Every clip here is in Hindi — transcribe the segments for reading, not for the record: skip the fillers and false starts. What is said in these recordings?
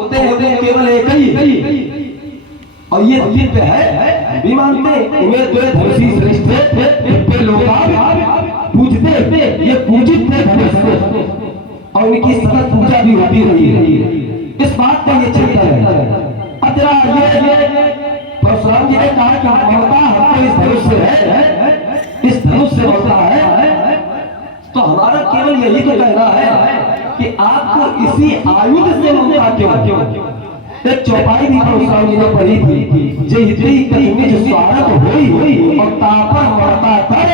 होते हैं वो केवल एक ही, और ये दिव्य है भी मानते इन्हें तो धनुषी श्रेष्ठ पे लोग पूजते, ये पूजित थे धनुष और इनकी सतत पूजा भी होती रही। इस बात का ये चिंतन है। अजरा ये परशुराम जी ने कहा कि ममता हमको इस धनुष से है, इस धनुष से ममता है, तो हमारा केवल यही तो कहना है कि आपको इसी आयुध से ममता क्यों। एक चौपाई भी परशुराम जी ने पढ़ी थी, जे हितई कठिन जो स्वागत होई और तापर ममता कर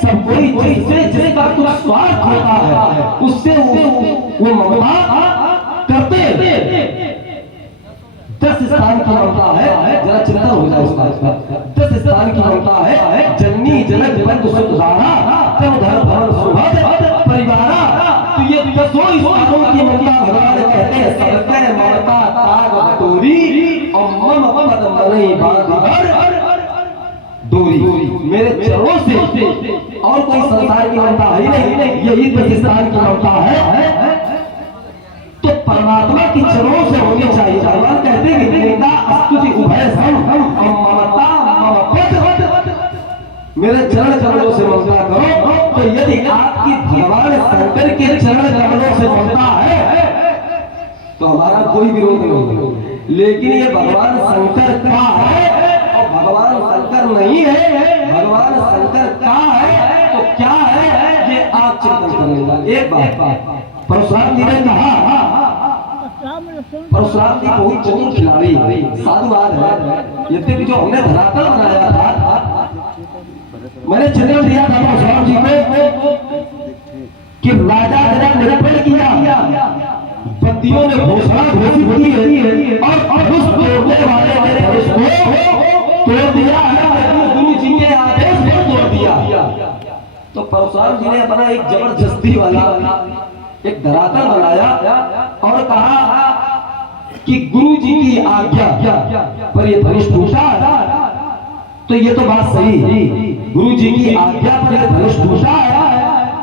सब कोई, जिससे जिसका कुछ स्वार्थ होता है उससे वो ममता करते। 10 स्थान की ममता है, जरा चिंता हो जाए इस बात का। 10 स्थान की ममता है, जननी जनक बंधु सुख धारा तम धर्म भवन सुभद परिवारा। तो ये 10 स्थानों की ममता भगवान कहते हैं सबके ममता ताग तोरी और मम पद मलई बांधर डोरी। मेरे चरणों से और कोई संसार की ममता है नहीं, यही 10 स्थान की ममता है। तो परमात्मा की चरणों से होनी चाहिए। भगवान कहते हैं कि निंदा स्तुति उभय सम और ममता मम पद, मेरे चरण कमलों से ममता करो। तो यदि आपकी भगवान शंकर के चरण कमलों से ममता है तो हमारा कोई विरोध नहीं, लेकिन ये भगवान शंकर का है और भगवान शंकर नहीं है, भगवान शंकर का है तो क्या है ये आप चिंतन करेंगे। एक बात परशुराम जी ने कहा, परशुराम जी बहुत चतुर खिलाड़ी साधुवाद है। यद्यपि जो हमने धरातल बनाया था, मैंने चिन्ह दिया था परशुराम जी को कि राजा जरा निरपेण किया, बंदियों ने घोषणा घोषित की है और उस तोड़ने वाले ने उसको तोड़ दिया, गुरु जी के आदेश से तोड़ दिया। तो परशुराम जी ने अपना एक जबरदस्ती वाला एक धरातल बनाया और कहा कि गुरु जी की आज्ञा पर ये धनुष टूटा। तो ये तो बात सही है, गुरु जी की आज्ञा पर ये धनुष टूटा है।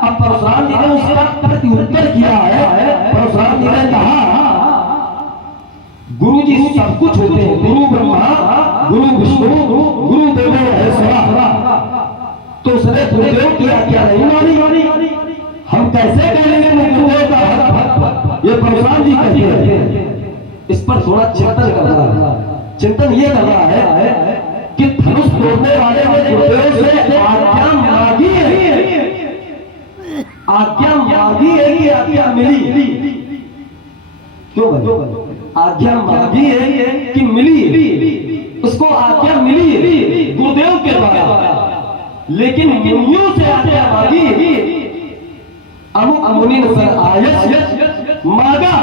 अब परशुराम जी ने उसका प्रति उत्तर किया है। परशुराम जी ने कहा गुरु जी सब कुछ होते हैं, गुरु ब्रह्मा गुरु विष्णु गुरु देवो महेश्वरा। तो उसने गुरुदेव की आज्ञा नहीं मानी, हम कैसे कहेंगे गुरुदेव का भक्त। ये परशुराम जी कहते हैं। इस पर थोड़ा चिंतन करना है। चिंतन ये करना है कि धनुष तोड़ने वाले गुरुदेव से आज्ञा मांगी है, आज्ञा मांगी है कि आज्ञा मिली? क्यों आज्ञा मांगी है कि मिली? उसको आज्ञा मिली गुरुदेव के द्वारा, लेकिन मुनियों से आज्ञा मांगी। अमुक मुनि सर आयस मांगा।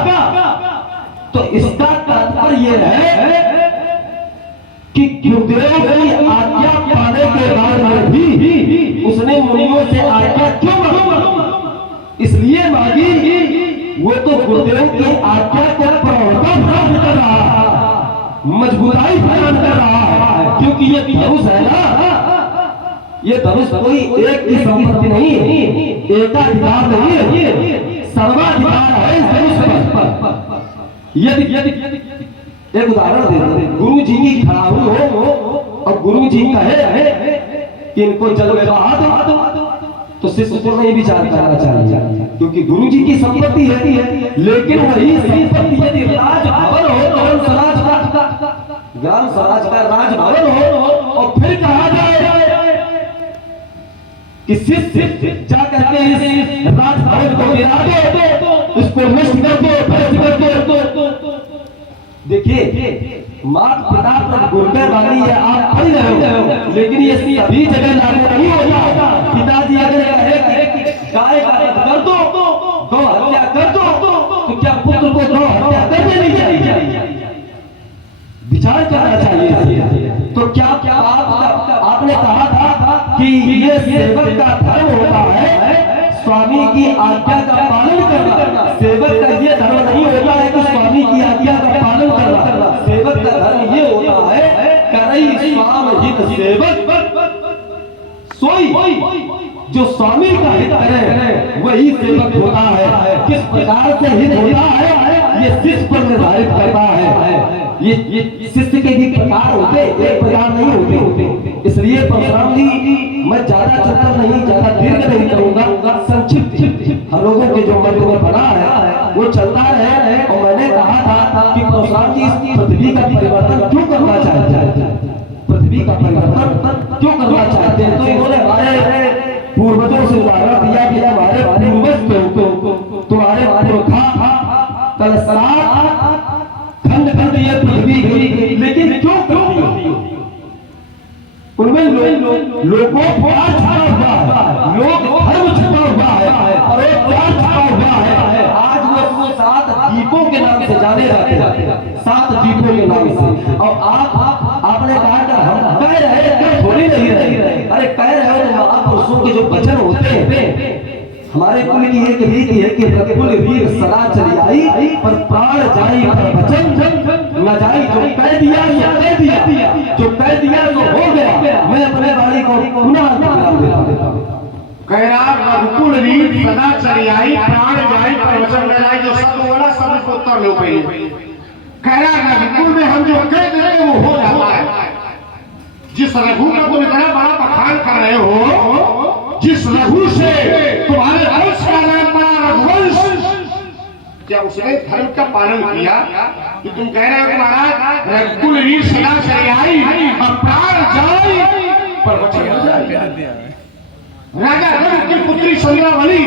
तो इसका तात्पर्य है कि गुरुदेव की आज्ञा पाने के बाद में भी उसने मुनियों से आज्ञा क्यों मांगी? इसलिए मांगी वो तो गुरुदेव की आज्ञा को प्रौढ़ता प्राप्त कर रहा है, मजबूताई प्रदान कर रहा है। क्योंकि ये धनुष है ना, ये धनुष कोई एक की संपत्ति नहीं, एकाधिकार नहीं है, सर्वाधिकार है इस धनुष पर। यदि एक उदाहरण देते हैं, गुरु जी की खड़ाऊ हो और गुरु जी कहे कि इनको जल में बहा दो, तो शिष्य को नहीं विचार करना चाहिए, क्योंकि गुरु जी की संपत्ति है। लेकिन वही संपत्ति यदि राजभवन हो, ग्राम स्वराज का राजभवन हो और फिर कहा जाए कि शिष्य जा करके इस राजभवन को गिरा दो, इसको नष्ट कर दो। देखिए माता पिता पर गुरुदेव वाली है, आप पढ़ रहे हो, लेकिन ये सभी जगह लागू नहीं होता। पिताजी अगर कहे कि गाय का वध कर दो, गौ हत्या कर दो, तो क्या पुत्र को गौ हत्या कर देनी चाहिए? विचार करना चाहिए। तो क्या आपने कहा था कि ये सेवक का धर्म होता है स्वामी की आज्ञा का पालन करना। सेवक का ये धर्म नहीं होता है कि स्वामी की आज्ञा का पालन करना। सेवक का धर्म ये होता है करई स्वाम हित सेवक सोई, जो स्वामी का हित करे वही सेवक होता है। किस प्रकार से हित होता है ये शिष्य पर निर्धारित करता है। ये शिष्य के भी प्रकार होते, एक प्रकार नहीं होते। इसलिए परशुराम जी मैं ज्यादा चक्कर नहीं, ज्यादा दीर्घ नहीं करूंगा, संक्षिप्त हम लोगों के जो मन में बना है वो चलता है। और मैंने कहा था कि परशुराम जी इस पृथ्वी का परिवर्तन क्यों करना चाहते हैं, पृथ्वी का परिवर्तन क्यों करना चाहते हैं। तो इन्होंने हमारे पूर्वजों से उदाहरण दिया कि हमारे पूर्वज तुम्हारे पुरखा खंड खंड ये पृथ्वी गई, लेकिन क्यों करती हो? उनमें लोगों प्यार छुपा हुआ है, लोग धर्म छुपा हुआ है और एक प्यार छुपा हुआ है। आज वो अपने 7 दीपों के नाम से जाने जाते हैं, 7 दीपों के नाम से। और आपने कहा कि हम कह रहे क्यों थोड़ी नहीं रहे? अरे कह रहे हो तो महापुरुषों के जो वचन होते हैं, हमारे कुल की एक रीति है कि प्रकुल वीर सदा चली आई, पर प्राण जाई पर वचन न जाई। जो कह दिया या कह दिया, जो कह दिया तो हो गया। मैं अपने वाणी को पुनः देता हूं। कह रहा रघुकुल वीर सदा चली आई, प्राण जाई पर वचन न जाई। जो शब्द बोला सब इसको उत्तर लो पहले। कह रहा रघुकुल में हम जो कह देंगे वो हो जाता है। जिस रघु का तुम इतना बड़ा बखान कर रहे हो, जिस रघु से तुम्हारे वंश का नाम पड़ा रघुवंश, क्या उसने धर्म का पालन किया? कि तुम कह रहे हो कि महाराज रघुकुल वीर सदा चली आई और प्राण जाई पर वचन न जाई। राजा रघु की पुत्री चंद्रावली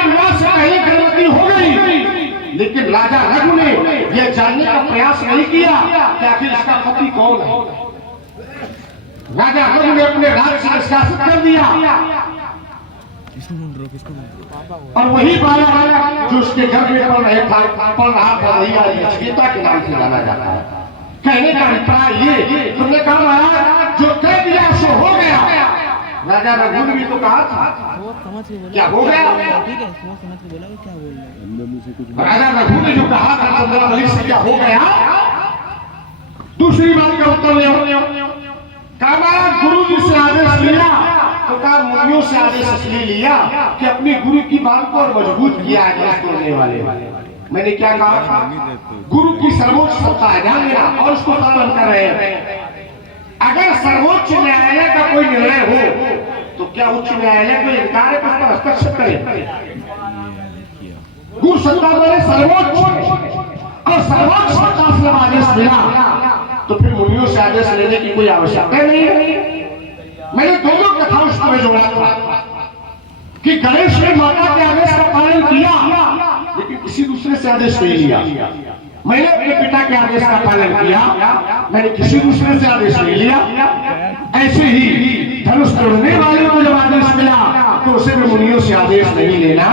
विवाह से पहले गर्भवती हो गई, लेकिन राजा रघु ने यह जानने का प्रयास नहीं किया कि आखिर इसका पति कौन है। राजा रघु ने अपने राज्य से निष्कासित कर दिया और वही बालक जो उसके गर्भ में पल रहा था वही आज नचिकेता के नाम से जाना जाता है। कहने का अभिप्राय ये, तुमने कहा महाराज जो कह दिया सो हो गया। राजा रघु ने भी तो कहा था क्या हो गया? राजा रघु ने जो कहा था चंद्रावली से क्या हो गया? दूसरी बात का उत्तर ले। कहा गुरु जी से आदेश लिया तो कहा मुनियों से आदेश इसलिए लिया कि अपनी गुरु की बात को और मजबूत किया है तोड़ने वाले। मैंने क्या कहा था? गुरु की सर्वोच्च सत्ता है, ध्यान देना, और उसको पालन कर रहे हैं। अगर सर्वोच्च न्यायालय का कोई निर्णय हो तो क्या उच्च न्यायालय को अधिकार है कि उसका हस्तक्षेप करे? गुरु सत्ता वाले सर्वोच्च, और सर्वोच्च सत्ता से आदेश मिला तो फिर मुनियों से आदेश लेने की कोई आवश्यकता नहीं है। मैंने दोनों कथा उसमें जोड़ा था कि गणेश ने माता के आदेश का पालन किया लेकिन किसी दूसरे से आदेश नहीं लिया। मैंने अपने पिता के आदेश का पालन किया, मैंने किसी दूसरे से आदेश नहीं लिया। ऐसे ही धनुष तोड़ने वाले को जब आदेश मिला तो उसे भी मुनियों से आदेश नहीं लेना।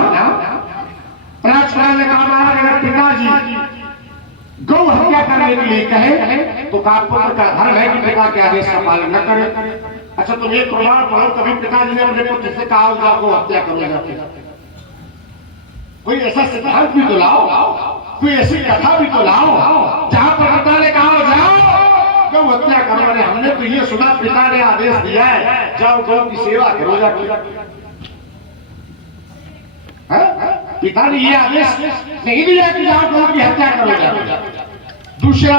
राजपाल ने कहा महाराज अगर पिताजी गौ हत्या करने के लिए कहे तो पुत्र का धर्म है कि पिता के आदेश का पालन न करे। अच्छा तुम एक प्रमाण पढ़ो, कभी पिताजी ने अपने पुत्र से कहा होगा गौ हत्या करो। कोई ऐसा सिद्धांत भी तो लाओ, कोई ऐसी कथा भी तो लाओ जहां पर पिता ने कहा जाओ गौ हत्या करो। अरे हमने तो ये सुना पिता ने आदेश दिया है जाओ गौ की सेवा करो जाके। पिता ने ये आदेश नहीं दिया कि जाओ गौ की हत्या करो जाके। दूसरा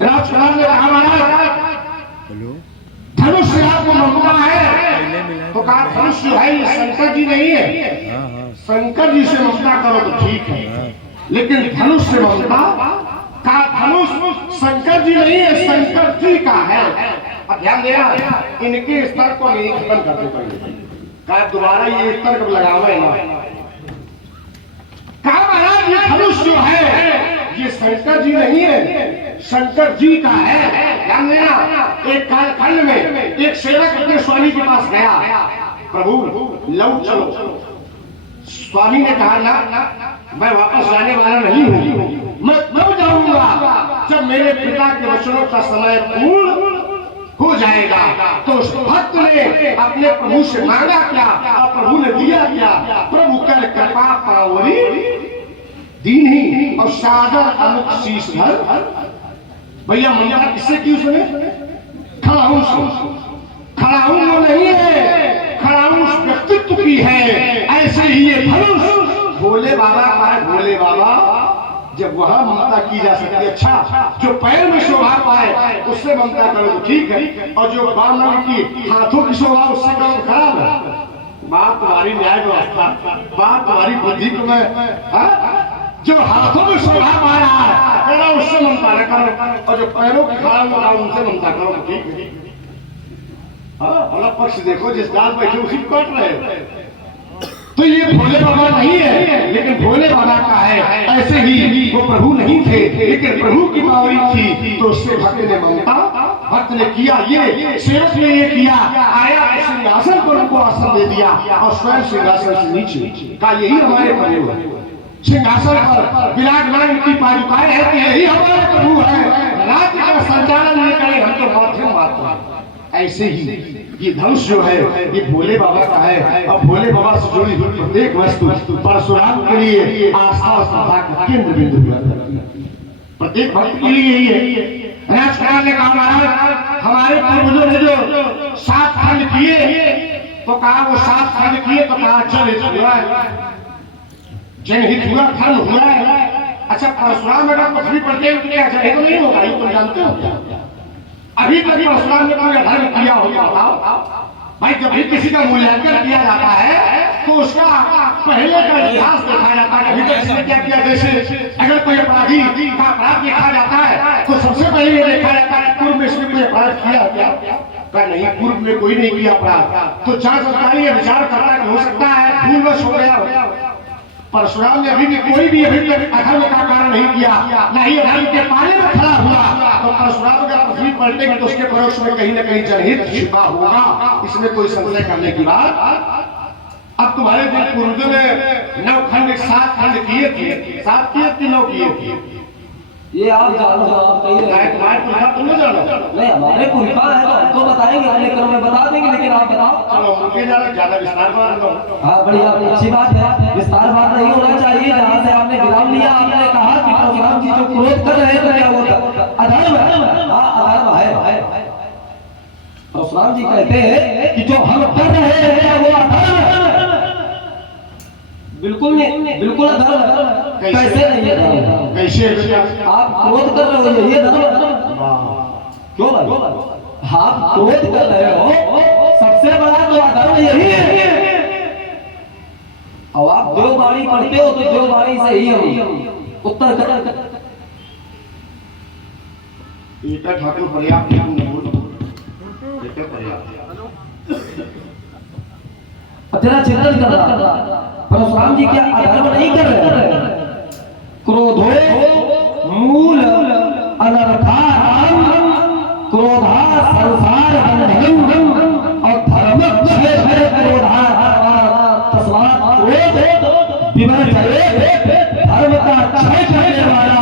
राजकुमार ने कहा महाराज धनुष से आपको ममता है तो कहा धनुष जो है ये शंकर जी नहीं है, शंकर जी से ममता करो तो ठीक है, लेकिन धनुष से ममता का धनुष शंकर जी नहीं है, शंकर जी का है। अब ध्यान देना, इनके स्तर को नहीं खत्म करते पड़ेगा। कहा दोबारा ये स्तर कब लगावे ना। कहा महाराज ये धनुष जो है ये शंकर जी नहीं है, शंकर जी का है। ध्यान देना, एक कालखंड में एक सेवक अपने स्वामी के पास गया, प्रभु लौट चलो। स्वामी ने कहा ना मैं वापस जाने वाला नहीं हूँ, मैं तब जाऊंगा जब मेरे पिता के वचनों का समय पूर्ण हो जाएगा। तो उस भक्त ने अपने प्रभु से मांगा क्या और प्रभु ने दिया क्या? प्रभु कर कृपा पावरी दीनी और सादर अनुक शीश धर। भैया मंगा किससे की उसने? खड़ाऊं से। खड़ाऊं वो नहीं है, खड़ाऊं उस व्यक्तित्व की है। ऐसे ही ये धनुष भोले बाबा का है, भोले बाबा जब वहां ममता की जा सकती है। अच्छा, जो पैर में शोभा पाए उससे ममता करो तो ठीक है, और जो बामन की हाथों की शोभा उससे करो तो खराब है। बात तुम्हारी न्याय व्यवस्था, बात तुम्हारी बुद्धि को मैं, जो हाथों में शोभा पाया है उससे ममता न करो, और जो पैरों की खाड़ा में उनसे ममता करो तो ठीक है। अलग पक्ष देखो, जिस दाल बैठे उसी को काट रहे हो। तो ये भोले बाबा नहीं है, लेकिन भोले बाबा का है। ऐसे ही वो प्रभु नहीं थे, लेकिन प्रभु की बावरी थी, तो उससे भक्त ने ममता, भक्त ने किया ये, सेवक ने ये किया, आया सिंहासन पर उनको आसन दे दिया और स्वयं सिंहासन से नीचे का यही हमारे प्रभु है। सिंहासन पर विराजमान की पादुकाएं है, यही हमारे प्रभु है। राज्य का संचालन ये करे, हम तो माध्यम मात्र हैं। ऐसे ही ये धनुष जो है ये भोले बाबा का है, और भोले बाबा से जुड़ी हुई प्रत्येक वस्तु परशुराम के लिए आस्था और श्रद्धा का केंद्र बिंदु हुआ करती है। प्रत्येक भक्त के लिए यही है। राजकुमार ने कहा, महाराज हमारे पूर्वजों ने जो 7 खंड किए, तो कहा वो 7 खंड किए, तो कहा जनहित हुआ है, जनहित हुआ, धर्म हुआ है। अच्छा, परशुराम अगर पृथ्वी पर जनहित नहीं होगा, ये तुम जानते हो क्या? अभी तक परशुराम ने कोई धर्म किया हो बताओ भाई। जब भी किसी का मूल्यांकन किया जाता है तो उसका पहले का इतिहास देखा जाता है, अभी तक किसने क्या किया। जैसे अगर कोई अपराधी का अपराध देखा जाता है तो सबसे पहले ये देखा जाता है पूर्व में इसने कोई अपराध किया क्या, नहीं पूर्व में कोई नहीं किया अपराध, तो जांच अधिकारी ये विचार करता है, हो सकता है भूलवश हो गया। परशुराम ने अभी भी कोई भी अभी तक अधर्म का कारण नहीं किया, ना ही अधर्म के पाले में खड़ा हुआ। तो परशुराम अगर पृथ्वी पलटेगी तो उसके परोक्ष में कहीं ना कहीं जनहित छिपा होगा, इसमें कोई संशय करने की बात। अब तुम्हारे जो पूर्वजों ने 9 खंड 7 खंड किए थे, 7 किए थे 9 किए थे, ये आप जानो, आप कही रहे हैं। तुम्हारे पुरखा तुम नहीं जानो? नहीं, हमारे पुरखा है तो हमको बताएंगे, अपने क्रम में बता देंगे, लेकिन आप बताओ। चलो मुझे ज्यादा विस्तार बात। हाँ, बढ़िया, अच्छी बात है, विस्तार बात नहीं होना चाहिए। जहाँ से आपने विराम लिया, आपने कहा कि परशुराम जी जो क्रोध कर रहे थे क्या वो अधर्म है? हाँ, अधर्म है। परशुराम जी कहते हैं कि जो हम कर रहे हैं वो अधर्म है। बिल्कुल नहीं, बिल्कुल अधर्म है। कैसे नहीं है धर्म? कैसे आप क्रोध कर रहे हो, ये धर्म? क्यों भाई? आप क्रोध कर रहे हो, सबसे बड़ा तो अधर्म यही है। और आप देववाणी पढ़ते हो तो देववाणी से ही हम उत्तर कर। एक ठाकुर पर्याप्त तेरा चिंतन कर रहा, परशुराम जी क्या अधर्म नहीं कर रहे? क्रोधो मूल अनर्थानां क्रोधा संसार बंधनम और धर्म क्षय क्रोधा तस्मात् क्रोध विवर्जये। धर्म का क्षय करने वाला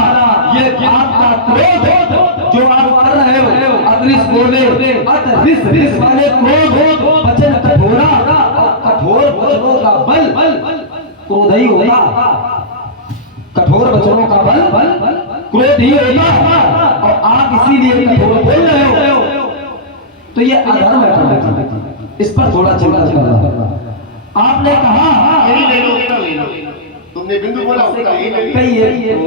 ये आपका क्रोध जो आप कर रहे हो, अदृश बोले अतरिस रिस वाले क्रोध, वचन कठोरा, कठोर वचनों का बल क्रोध ही होगा। कठोर वचनों का बल क्रोध ही होगा, और आप इसीलिए कठोर बोल रहे हो, तो ये अधर्म है। इस पर थोड़ा चिंता करना। आपने कहा यही ले लो, तुमने बिंदु बोला उसका यही ले लो।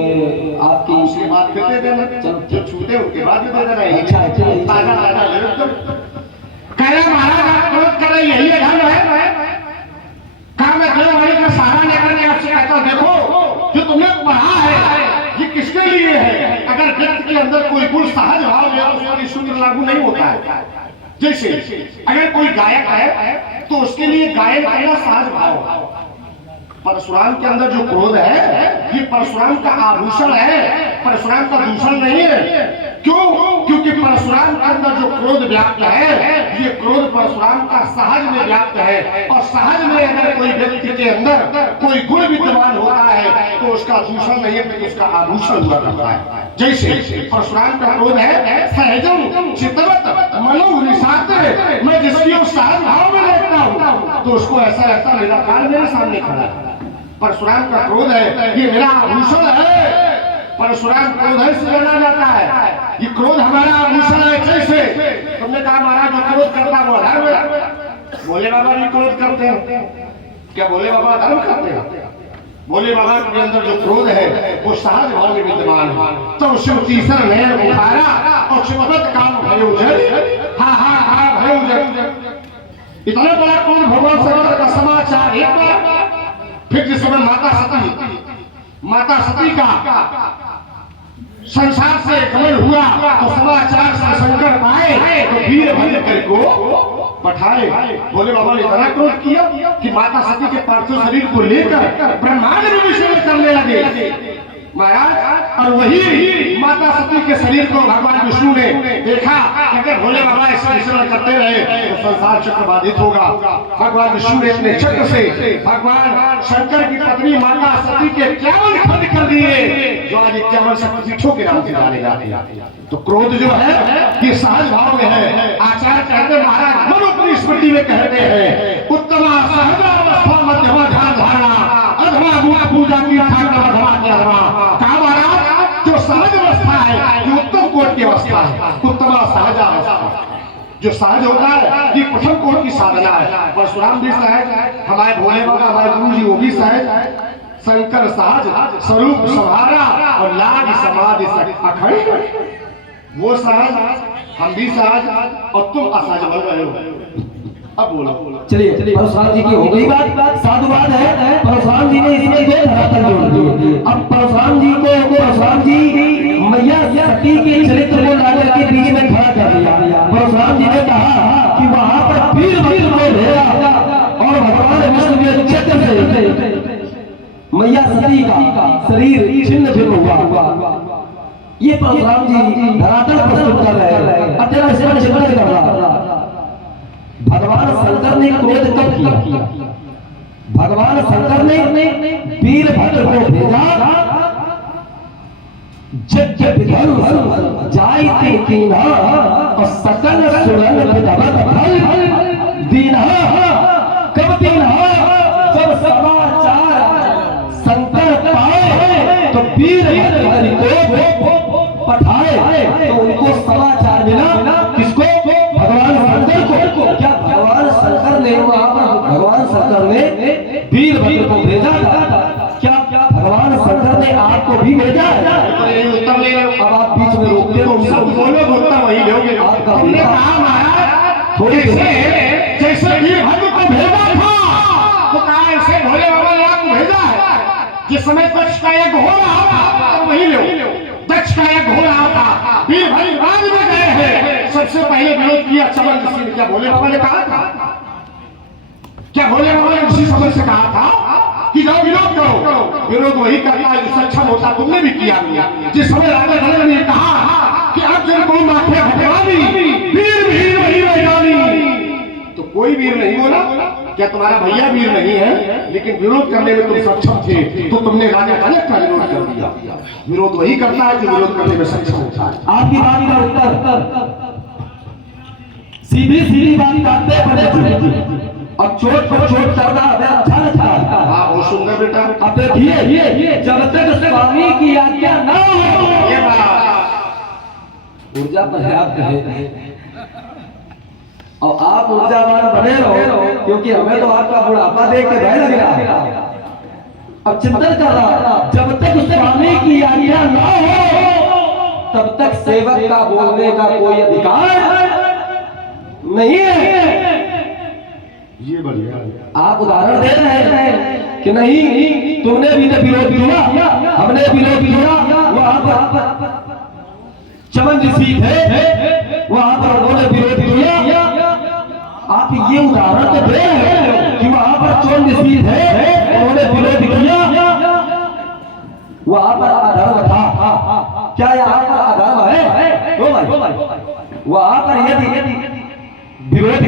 आपकी उसके बाद फिर दे देना, जो छूटे उसके बाद भी दे देना। अच्छा, ताजा ताजा ले लो तुम। कह रहे महाराज आप क्रोध कर रहे, यही अधर्म है। कहा मैं कल भाई का सहारा लेकर मैं आपसे कहता हूं, देखो जो तुमने पढ़ा है ये किसके लिए है? अगर व्यक्ति के अंदर कोई गुण सहज भाव है उसको ईश्वर लागू नहीं होता है। जैसे अगर कोई गायक है तो उसके लिए गायन करना सहज भाव। परशुराम के अंदर जो क्रोध है ये परशुराम का आभूषण है, परशुराम का दूषण नहीं है। क्यों? क्योंकि परशुराम के अंदर जो क्रोध व्याप्त है ये क्रोध परशुराम का सहज में व्याप्त है, और सहज में अगर कोई व्यक्ति के अंदर कोई गुण विद्यमान होता है तो उसका दूषण नहीं है, उसका आभूषण हुआ करता है। जैसे परशुराम का क्रोध है सहजम चित्तवत मनो निशाते, मैं जिसकी उस सहज भाव में देखता हूँ तो उसको ऐसा लगता मेरा काल मेरे सामने खड़ा है। परशुराम का क्रोध है ये मेरा आभूषण है। परशुराम क्रोध है से जाना जाता है, ये क्रोध हमारा आभूषण है। जैसे तुमने कहा महाराज जो क्रोध करता वो अधर्म है, भोले बाबा भी क्रोध करते हैं क्या? भोले बाबा धर्म करते हैं? भोले बाबा के अंदर जो क्रोध है वो सहज भाव में विद्यमान है। तो शिव तीसर नयन उठारा और शिवदत्त काम भयो जय, हा हा हा भयो जय। इतना बड़ा क्रोध भगवान शंकर का समाचार एक बार। फिर जिस समय माता सती का संसार से कमल हुआ तो समाचार से शंकर पाए तो वीर भंकर को पठाए। भोले बाबा ने इतना क्रोध किया कि माता सती के पार्थिव शरीर को लेकर ब्रह्मांड में विसर्जन करने लगे महाराज। और वही माता सती के शरीर को भगवान विष्णु ने देखा कि अगर भोले बाबा ऐसे विसर्जन करते रहे तो संसार चक्र बाधित होगा। भगवान विष्णु ने अपने चक्र से भगवान शंकर की पत्नी माता सती के 51 खंड कर दिए जो आज 51 शक्तिपीठों के नाम से जाने जाते हैं। तो क्रोध जो है ये सहज भाव में है। आचार्य कहते महाराज मनुष्य स्मृति में कहते हैं उत्तमा सहजावस्था मध्यमा ध्यान धारणा अधमा गुण पूजा की ठाकुर अधमा की अधमा। कहा महाराज जो सहज अवस्था है ये उत्तम कोट की अवस्था है। उत्तमा सहजावस्था जो सहज होता है ये प्रथम कोट की साधना है। परशुराम भी सहज, हमारे भोले बाबा हमारे गुरु जी वो भी सहज। शंकर सहज स्वरूप सहारा और लाज समाधि अखंड वो सहज, हम भी सहज और तुम असहज बन रहे हो। अब बोलो। चलिए परशुराम जी की हो गई बात, साधुवाद है। परशुराम जी ने इसमें दो धरातल जोड़ दिए। अब परशुराम जी मैया सती के चरित्र को लाकर के बीच में खड़ा कर दिया। परशुराम जी ने कहा कि वहां पर वीर को भेजा और भगवान विष्णु के चक्र से मैया सती का शरीर छिन्न भिन्न हुआ। ये परशुराम जी धरातल प्रस्तुत कर रहे हैं। अत्यंत चिंतन कर रहा। भगवान शंकर ने क्रोध कब किया? भगवान शंकर ने वीरभद्र को भेजा जब विधर्म जाय तीन्हा और सकल सुरन विधवत भल दीन्हा। कब दीन्हा? जब समाचार शंकर पाए तो वीरभद्र को पठाए तो उनको समाचार मिला। किसको? भगवान शंकर को। क्या भगवान शंकर ने भगवान शंकर ने वीरभद्र को भेजा था? क्या भगवान शंकर ने आपको भी भेजा है? उत्तर ले लो। अब आप बीच में रोकते हो, सब बोलो उत्तर वही दोगे। आपका हमने कहा महाराज थोड़ी जैसे वीरभद्र को भेजा था तो कहा ऐसे भोले बाबा ने आपको भेजा है। जिस समय दक्ष का यज्ञ हो रहा था तो वही लो। दक्ष का यज्ञ हो रहा था, वीरभद्र राज में गए हैं। सबसे पहले विरोध किया चमन ऋषि ने। क्या भोले बाबा ने कहा था? क्या भोले बाबा ने ऋषि समझ से कहा था कि जाओ विरोध करो? विरोध वही करता है जो सक्षम होता। तुमने भी किया। जिस समय राजा जनक ने कहा कि अब जिनको माथे हटवानी वीर वीर वही मैदानी, तो कोई वीर नहीं बोला। क्या तुम्हारा भैया वीर नहीं है? लेकिन विरोध करने में तुम सक्षम थे तो तुमने राजा जनक का विरोध कर दिया। विरोध वही करता है जो विरोध करने में सक्षम होता है। आपकी बात का उत्तर सीधी बात करते बड़े और चोट को चोट करना हमें अच्छा लगता है। हाँ बहुत सुंदर बेटा। अब देखिए जब तक स्वामी की आज्ञा न हो ये बात ऊर्जा पर्याप्त है और आप ऊर्जावान बने रहो, क्योंकि हमें तो आपका बुढ़ापा देख के भय लग रहा है। अब चिंतन कर रहा जब तक स्वामी की आज्ञा न हो तब तक सेवक का बोलने का कोई अधिकार नहीं है। ये बढ़िया। आप उदाहरण दे रहे हैं कि नहीं तुमने भी विरोध किया, हमने विरोध किया। वहां पर चमन ऋषि थे, वहां पर उन्होंने विरोध किया। आप ये उदाहरण तो दे रहे हैं कि वहां पर चोर ऋषि थे, उन्होंने विरोध किया। वहां पर अधर्म था। क्या यहाँ पर अधर्म है? वहां पर यदि विरोध